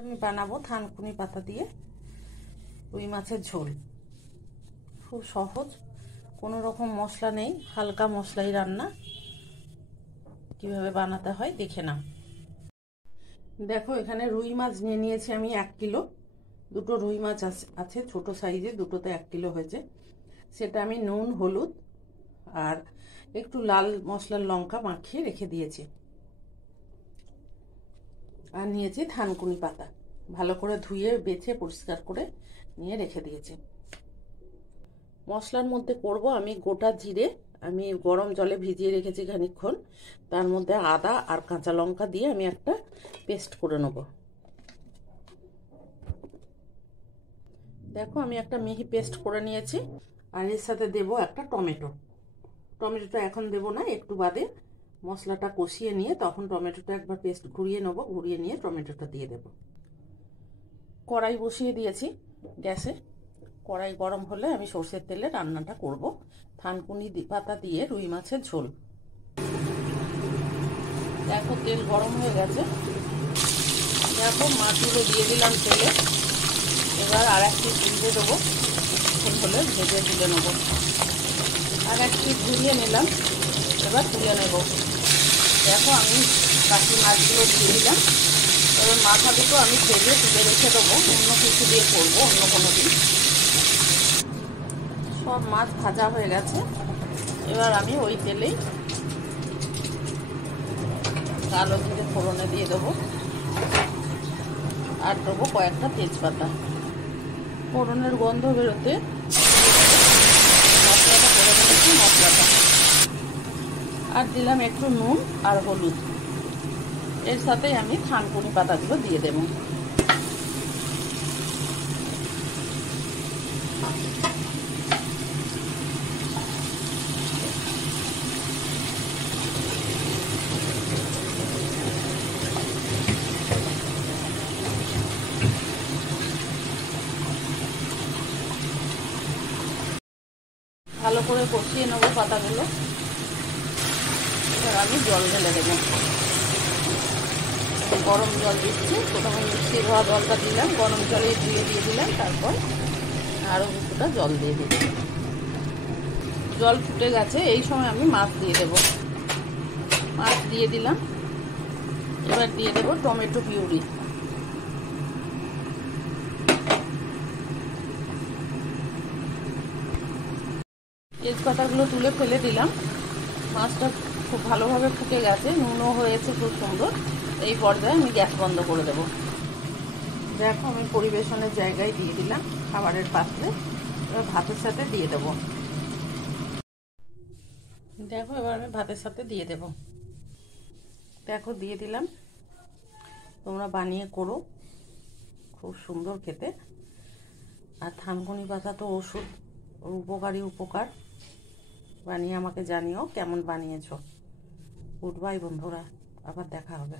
আমি বানাবো থানকুনি পাতা দিয়ে রুই মাছের ঝোল। খুব সহজ, কোনো রকম মশলা নেই, হালকা মশলাই রান্না। কিভাবে বানাতে হয় দেখে নাও। দেখো, এখানে রুই মাছ নিয়ে নিয়েছি আমি 1 কিলো। দুটো রুই মাছ আছে ছোট সাইজে, দুটোতে 1 কিলো হয়েছে। সেটা আমি নুন, হলুদ আর একটু লাল মশলার লঙ্কা মাখিয়ে রেখে দিয়েছি। আর নিয়েছি থানকুনি পাতা, ভালো করে ধুয়ে বেছে পরিষ্কার করে নিয়ে রেখে দিয়েছি। মশলার মধ্যে করব আমি গোটা জিরে, আমি গরম জলে ভিজিয়ে রেখেছি খানিকক্ষণ। তার মধ্যে আদা আর কাঁচা লঙ্কা দিয়ে আমি একটা পেস্ট করে নেব। দেখো, আমি একটা মিহি পেস্ট করে নিয়েছি। আর এর সাথে দেব একটা টমেটো। টমেটোটা এখন দেব না, একটু বাদে মশলাটা কষিয়ে নিয়ে তখন টমেটোটা একবার পেস্ট ঘুরিয়ে নেব। ঘুরিয়ে নিয়ে টমেটোটা দিয়ে দেব। কড়াই বসিয়ে দিয়েছি গ্যাসে। কড়াই গরম হলে আমি সর্ষের তেলে রান্নাটা করব, থানকুনি পাতা দিয়ে রুই মাছের ঝোল। দেখো, তেল গরম হয়ে গেছে। দেখো, মাছগুলো দিয়ে দিলাম তেলে। এবার আর এক পিস ভেজে দেবো, হলে ভেজে তুলে নেবো। আর এক পিস ঘুরিয়ে নিলাম, এবার তুলে নেব। দেখো, আমি বাকি মাছগুলো দিয়ে দিলাম। এবার মাথা দুটো আমি ভেজে তুলে রেখে দেবো, অন্য কিছু দিয়ে করবো অন্য কোনো দিন। সব মাছ ভাজা হয়ে গেছে। এবার আমি ওই তেলেই কালো জিরে ফোড়নে দিয়ে দেবো আর দেবো কয়েকটা তেজপাতা। ফোড়নের গন্ধ বেরোতে মশলাটা করে নিয়েছি, মশলাটা আর দিলাম একটু নুন আর হলুদ। এর সাথে আমি থানকুনি পাতাগুলো দিয়ে দেবো। ভালো করে কষিয়ে নেবো পাতাগুলো। এবার আমি জল ঢেলে দেবো। গরম জল দিচ্ছি, প্রথমে মিষ্টি ধোয়া জলটা দিলাম, গরম জলে দিয়ে দিলাম। তারপর আরও কিছুটা জল দিয়ে দিলাম। জল ফুটে গেছে, এই সময় আমি মাছ দিয়ে দেব। মাছ দিয়ে দিলাম। এবার দিয়ে দেবো টমেটো পিউরি। তেজপাতাগুলো তুলে ফেলে দিলাম। মাছটা খুব ভালোভাবে ফুটে গেছে, নুনও হয়েছে খুব সুন্দর। এই পর্যায়ে আমি গ্যাস বন্ধ করে দেব। দেখো, আমি পরিবেশনের জায়গায় দিয়ে দিলাম, খাবারের পাত্রে। এবার ভাতের সাথে দিয়ে দেব। দেখো, এবার আমি ভাতের সাথে দিয়ে দেব। দেখো, দিয়ে দিলাম। তোমরা বানিয়ে করো, খুব সুন্দর খেতে। আর থানকুনি পাতা তো ওষুধ, উপকারী উপকার। বানিয়ে আমাকে জানিও কেমন বানিয়েছো। গুড বাই বন্ধুরা, আবার দেখা হবে।